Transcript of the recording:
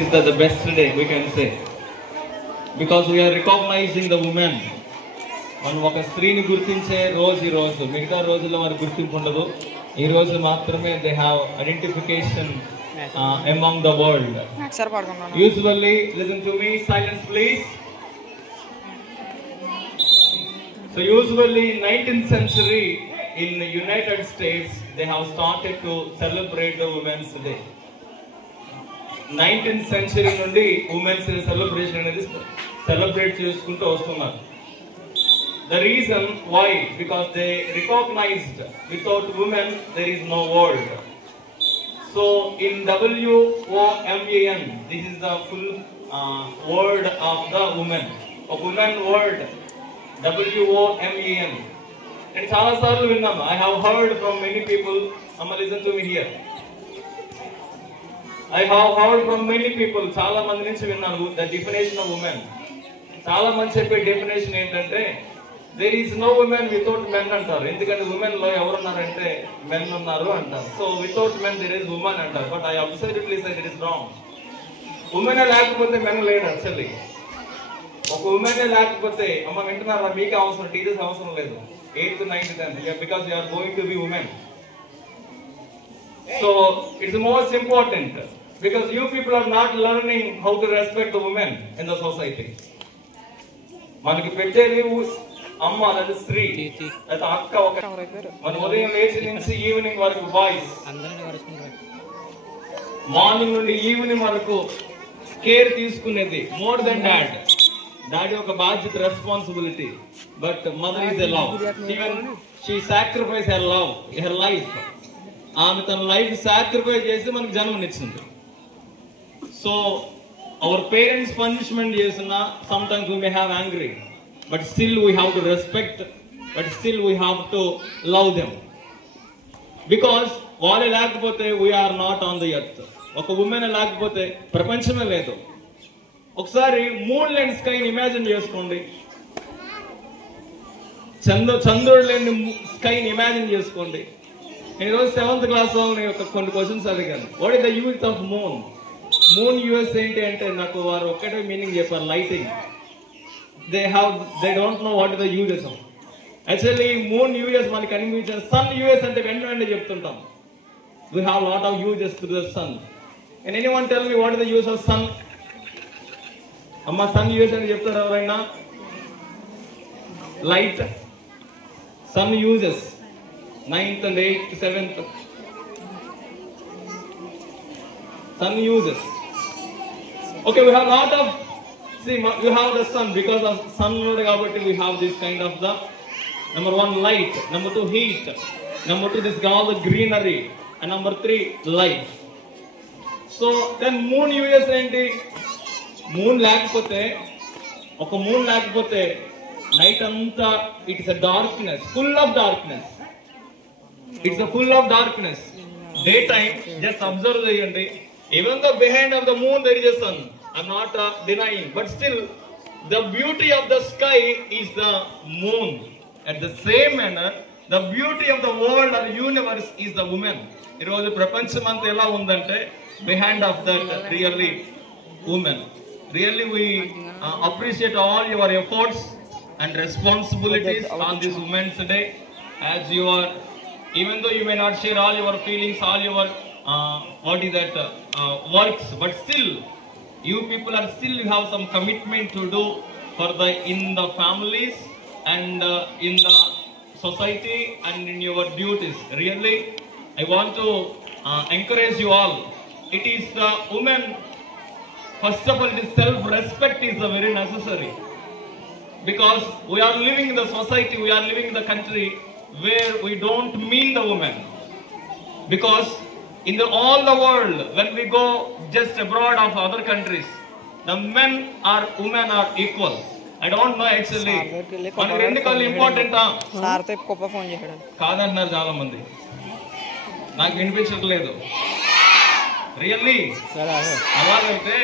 is the best day we can say, because we are recognizing the women. మనం ఒక స్త్రీని గుర్తించే రోజు ఈ రోజు. మిగతా రోజుల్లో వారి గుర్తింపు ఉండదు. ఈ రోజు మాత్రమే they have identification among the world. Usually, listen to me, silence please. So usually in 19th century in the United States they have started to celebrate the Women's Day. 19th century నుండి Women's Day celebration అనేది celebrate చేసుకుంటూ వస్తున్నారు. The reason why, because they recognized without women there is no world. So in WOMAN, this is the full word of the woman. A woman word, WOMAN. And చాలా సార్లు విన్నాను. I have heard from many people. Listen to me here. I have heard from many people. చాలా మంది నుంచి విన్నాను the definition of woman. చాలా మంది చెప్పే డెఫినేషన్ ఏంటంటే there is no woman without men అంటారు. ఎందుకంటే women లో ఎవరు ఉన్నారంటే men ఉన్నారు అంటారు. So without men there is woman అంటారు. But I absolutely say it is wrong. women లేకపోతే men లేడు యాక్చువల్లీ. ఒక women లేకపోతే అమ్మ వింటున్నారా, మీకు అవసరం, టీచర్స్ అవసరం లేదు. 8th 9th 10th because you are going to be women. So it's most important because you people are not learning how to respect the women in the society. మనకి పెట్టేది అమ్మ లేదా స్త్రీ లేదా అక్క, ఒక మన ఉదయం లేచి నుంచి ఈవినింగ్ వరకు బాయ్స్, మార్నింగ్ నుండి ఈవినింగ్ వరకు కేర్ తీసుకునేది మోర్ దెన్ డాడ్. డాడీ ఒక బాధ్యత, responsibility. But mother is a love. Even she sacrifice her love, her life. ఆమె తన లైఫ్ సాక్రిఫైస్ చేసి మనకు జన్మనిచ్చింది. సో our parents punishment చేసినా sometimes we may have angry, but still we have to respect, but still we have to love them, because వాళ్ళే లేకపోతే we are not on the earth. ఒక ఉమెన్ లేకపోతే ప్రపంచమే లేదు. ఒకసారి మూన్ లేని స్కైని ఇమాజిన్ చేసుకోండి. చంద్రుడు లేని స్కైని ఇమాజిన్ చేసుకోండి. నేను ఈరోజు 7th క్లాస్ లో కొన్ని క్వశ్చన్స్ అడిగాను. What is the use of moon? Moon uses ఏంటి అంటే నాకు వారు ఒక్కటే మీనింగ్ చెప్పారు, lighting. They don't know what is the uses of. Actually moon uses మనకి అనిపించిన సన్ యూఎస్ అంటే వెంటనే చెప్తుంటాం. We have lot of uses to the sun. And anyone tell me what is the use of sun? అమ్మ sun uses అని చెప్తారు ఎవరైనా? Light. Sun uses 9th and 8th 7th. Sun uses. Okay, we have a lot of, see, you have the sun, because of sun we have this kind of the number 1 light, number 2 heat, number 2 this all the greenery, and number 3 life. So then moon uses enti moon lekapothe oka moon lekapothe night anta it is a darkness, full of darkness. It's a full of darkness. Daytime just observe cheyandi. Even though behind of the moon there is a sun, I'm not denying, but still the beauty of the sky is the moon. At the same manner, the beauty of the world or universe is the woman. Ee roju prapancham anta ela undante behind of that really woman. Really we appreciate all your efforts and responsibilities on this Women's Day, as you are, even though you may not share all your feelings, all your what is that works, but still you people are still, you have some commitment to do for the in the families and in the society and in your duties. Really I want to encourage you all. It is the woman, first of all, this self respect is very necessary, because we are living in the society, we are living in the country where we don't mean the woman. Because in all the world, when we go just abroad of other countries, the men or women are equal. I don't know actually. మనకి రెండు కళ్ళు ఇంపార్టెంటా? కాదంటున్నారు చాలా మంది. నాకు వినిపించట్లేదు. రియల్లీ అలాగైతే